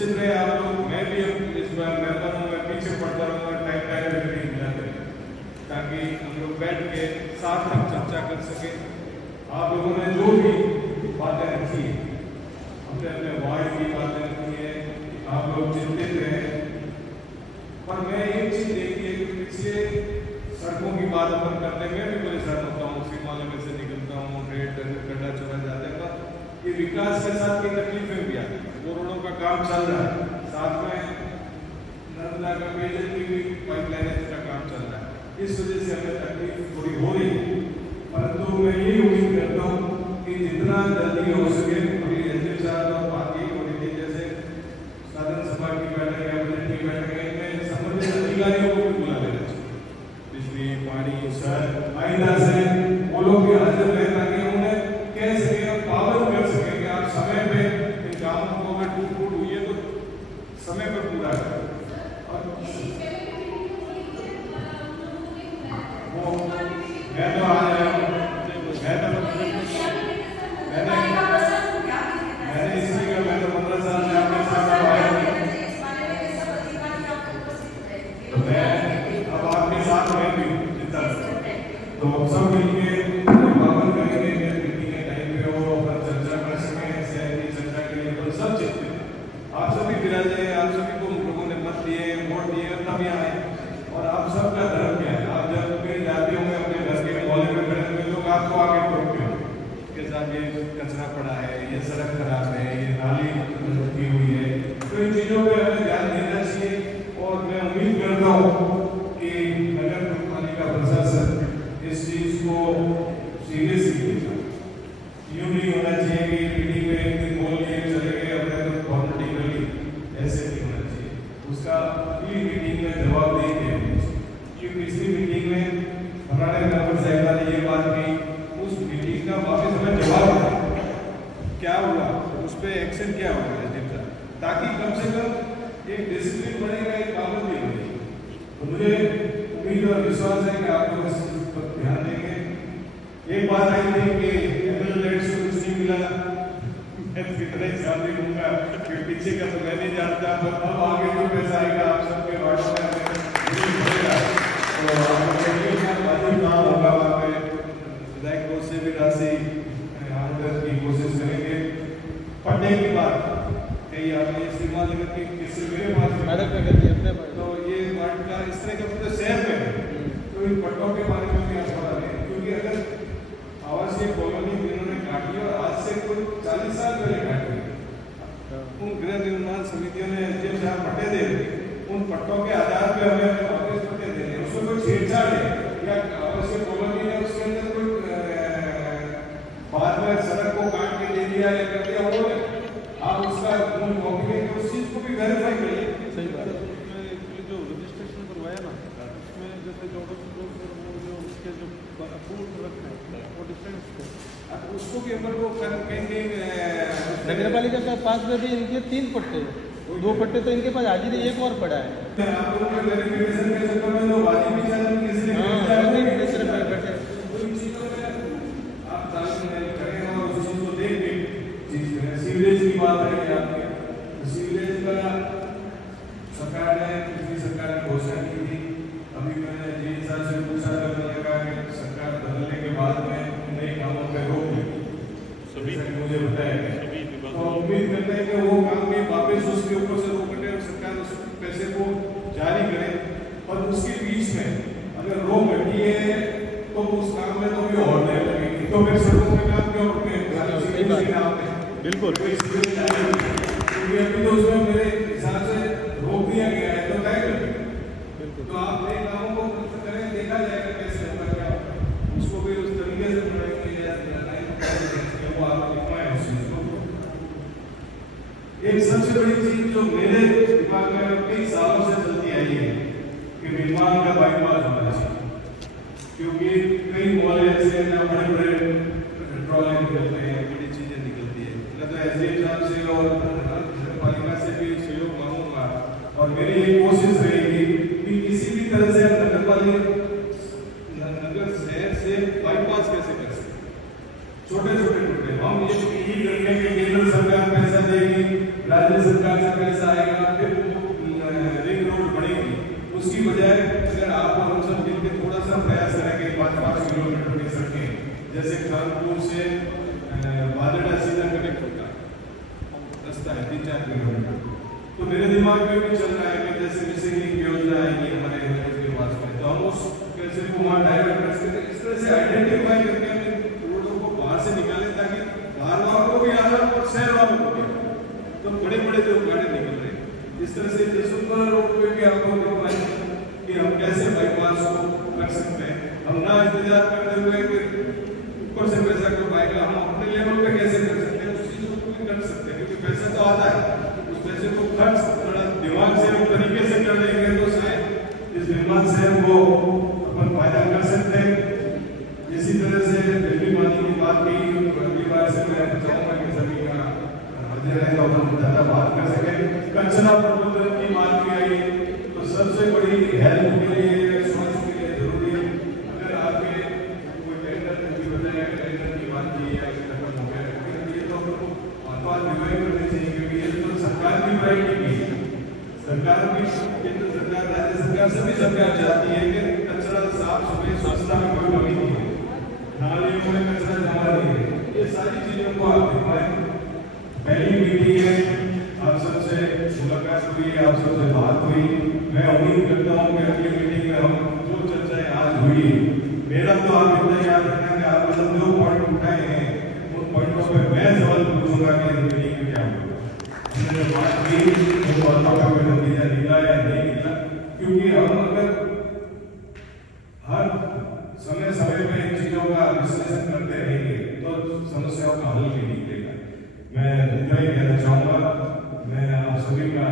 निश्चित रहे आप लोग, मैं भी अब इस बार मैं पीछे पड़ता रहूँगा, टाइम भी मिला करें ताकि हम लोग बैठ के साथ में चर्चा कर सके। आप लोगों ने जो भी बातें रखी है, अपने अपने वार्ड की बातें रखी है, आप लोग चिंतित रहे, पर मैं एक चीज देखी है कि पिछले सड़कों की बात अपन करने में भी परेशान होता हूँ, सीमाले में से निकलता हूँ, रेड गड्ढा चला जाता है, ये विकास के साथ की तकलीफें भी आती है। वो रोडों का काम चल रहा है, साथ में नर्मदा का पेयजल की भी पाइपलाइन का काम चल रहा है, इस वजह से हमें तकलीफ थोड़ी हो रही है। परंतु मैं ये उम्मीद करता हूँ कि जितना जल्दी हो सके अभी एसडीएम साहब और बाकी कमेटी जैसे साधन सभा की बैठक है, बजट की बैठक है, इनमें संबंधित अधिकारियों को भी बुला लेना चाहिए, बिजली पानी सर आइंदा से वो लोग भी हाजिर रहे ताकि उन्हें कह सके और पाबंद कर सके कि आप समय पे इन कामों को अगर टूट हुई है तो समय पर पूरा करें। और वो मैं तो आ रहा हूँ, मैंने इसलिए मैं तो 15 साल से आपके साथ आया हूँ, तो मैं अब आपके साथ मैं भी चिंता तो सब मिलके पाबंद करेंगे मीटिंग के टाइम पे वो अपन चर्चा कर सकें, शहर की चर्चा के लिए तो सब चिंतित। आप सभी बिराजे, आप सभी को लोगों ने मत दिए, वोट दिए, तब यहाँ आए, और आप सबका धर्म क्या है, आप जब कहीं जाते होंगे अपने घर के मोहल्ले में खड़े हुए लोग आपको आगे टोकते होंगे कि साहब ये कचरा पड़ा है, ये सड़क खराब है, ये नाली रुकी हुई है, तो इन चीज़ों पर हमें ध्यान देना चाहिए। और मैं उम्मीद करता हूँ कि नगर पालिका प्रशासन इस चीज़ को सीरियसली लेगा। यूँ नहीं होना चाहिए कि मीटिंग में एक दिन बोल के चले गए, अपने तो फॉर्मेलिटी कर ली, ऐसे नहीं होना चाहिए, उसका अगली मीटिंग में जवाब नहीं देना चाहिए। क्योंकि पिछली मीटिंग में हमारे मेंबर साहिबा ने ये बात की, उस मीटिंग का वापस हमें जवाब देना क्या हुआ, उस पर एक्शन क्या होगा ताकि कम से कम एक डिसिप्लिन बनेगा, एक पाबंदी बनेगी। तो मुझे उम्मीद और विश्वास है कि आप लोग इस पर ध्यान देंगे। एक बात आई थी कि एमएलए से कुछ नहीं मिला, मैं कितने साल भी दूंगा कि पीछे का तो मैं नहीं जानता, पर अब आगे जो पैसा आएगा आप सबके वार्डों में मिलेगा, तो वाजिब काम होगा, वहाँ पे विधायक कोष से भी राशि आमदन की कोशिश करेंगे। पढ़ने की बात कही आपने, सीमा नगर की किसी मेरे पास तो ये वार्ड का इस तरह का पूरे शहर में, तो इन पट्टों के बारे में भी आप बता दें, क्योंकि अगर आवासीय कॉलोनी जिन्होंने काटी और आज से कोई 40 साल पहले काटी, उन गृह निर्माण समितियों ने एसडीएम साहब पट्टे दे रहे, उन पट्टों के आधार पर हमें वापस पट्टे दे रहे, उसमें कोई छेड़छाड़ है या आवासीय कॉलोनी ने उसके अंदर कोई बाद में सड़क को काट के दे दिया या कर दिया, वो आप उसका मूल कॉपी लेके उस चीज को भी वेरीफाई करिए। सही बात है। उसमें जो रजिस्ट्रेशन करवाया ना, उसमें जैसे जो उसके जो अप्रूव रखते हैं वो डिफरेंस थे, उसको भी अपन वो कहेंगे। नगर पालिका के पास में भी इनके 3 पट्टे, 2 पट्टे तो इनके पास हाजिरी एक और पड़ा है। आप लोगों के वेरिफिकेशन के चक्कर में जो वाजिब भी चलन किसी ने बैठे उन चीजों में आप तालमेल करें और उस चीज को देख के चीज करें। सीवरेज की बात है आपके, सीवरेज का सरकार ने, पिछली सरकार ने घोषणा की थी, अभी मैंने जी साहब से पूछा तो उन्होंने कहा कि सरकार बदलने के बाद में नए कामों पे रोक लगी, सभी मुझे बताया गया, तो उम्मीद करते हैं कि वो काम भी वापस उसके ऊपर से रोक हटे और सरकार उस पैसे को जारी करे, और उसके बीच में अगर रोक हटी है तो उस काम में तो भी और देर लगेगी, तो फिर सड़कों के काम क्यों रुके? बिल्कुल क्योंकि अभी तो उसमें मेरे हिसाब से रोक दिया गया है, तो तय करें, तो आप नए कामों को करें, देखा जाएगा कैसे होगा, क्या होगा, उसको भी उस तरीके से बढ़ाएंगे वो आप लिखवाएं उस चीज को। एक सबसे बड़ी चीज जो मेरे दिमाग में कई सालों से चलती आई है कि निर्माण का बाईपास होना चाहिए, क्योंकि कई मोहल्ले ऐसे हैं जहाँ बड़े बड़े ट्रॉले निकलते हैं, बड़ी चीजें निकलती है। मैं तो एसडीएम साहब से और नगर पालिका से भी सहयोग मांगूंगा, और मेरी एक कोशिश रहेगी कि किसी भी तरह से नगर पालिका नगर शहर से बाईपास कैसे कर सकते, छोटे छोटे टुकड़े हम ये करने के केंद्र सरकार पैसा देगी, राज्य सरकार से पैसा जैसे कानपुर से बादड़ा सीधा कनेक्ट होगा रास्ता है 3-4 किलोमीटर, तो मेरे दिमाग में भी चल रहा है कि जैसे मिसिंग लिंक योजना आएगी हमारे के पास में, तो हम उस कैसे को वहाँ डाइवर्ट कर सकते हैं। इस तरह से आइडेंटिफाई करके हम रोडों को बाहर से निकालें ताकि बाहर वालों को भी आना और शहर वालों को भी आना। तो बड़े बड़े जो गाड़ी निकल रहे हैं इस तरह से जसवंतपुरा रोड पे भी आपको दिखाएं कि हम कैसे बाईपास को कर सकते हैं। हम ना इंतजार करते हुए कि ऊपर से पैसा को पाएगा, हम अपने लेवल पे कैसे कर सकते हैं उस चीज़ को भी कर सकते हैं, क्योंकि पैसा तो आता है, उस पैसे को खर्च थोड़ा दिमाग से और तरीके से कर लेंगे तो शायद इस निर्माण से वो अपन फायदा कर सकते हैं। इसी तरह से दिल्ली पानी की बात की, अगली बार से मैं चाहूँगा कि सभी का मध्य रहे तो अपन ज़्यादा बात कर सकें। कचरा प्रबंधन की बात की आई तो सबसे बड़ी हेल्प के लिए स्वास्थ्य के लिए जरूरी है। अगर आपके कोई टेंडर टेंडर की बात की या खत्म हो गया ये तो आपको बात निर्णय करनी चाहिए, क्योंकि ये तो सरकार की प्रायोरिटी है। सरकार भी, केंद्र सरकार, राज्य सरकार, सभी सरकार चाहती है कि कचरा साफ सफाई स्वच्छता में कोई कमी नहीं है, नालियों में कचरा जमा नहीं है। ये सारी चीजों को आप दिखाएं। पहली मीटिंग है, आप सबसे मुलाकात हुई, आप सबसे बात हुई। मैं उम्मीद करता हूँ कि अगली मीटिंग में हम जो चर्चाएं आज हुई, मेरा तो आप इतना याद रखना कि आप मतलब जो पॉइंट उठाए हैं उन पॉइंटों पर मैं सवाल पूछूंगा कि मीटिंग में क्या हुआ, हमने बात की उन बातों का कोई नतीजा निकला या नहीं निकला। क्योंकि हम अगर हर समय समय में इन चीजों का विश्लेषण करते रहेंगे तो समस्याओं का हल नहीं निकलेगा। मैं इतना ही कहना चाहूँगा। मैं आप सभी का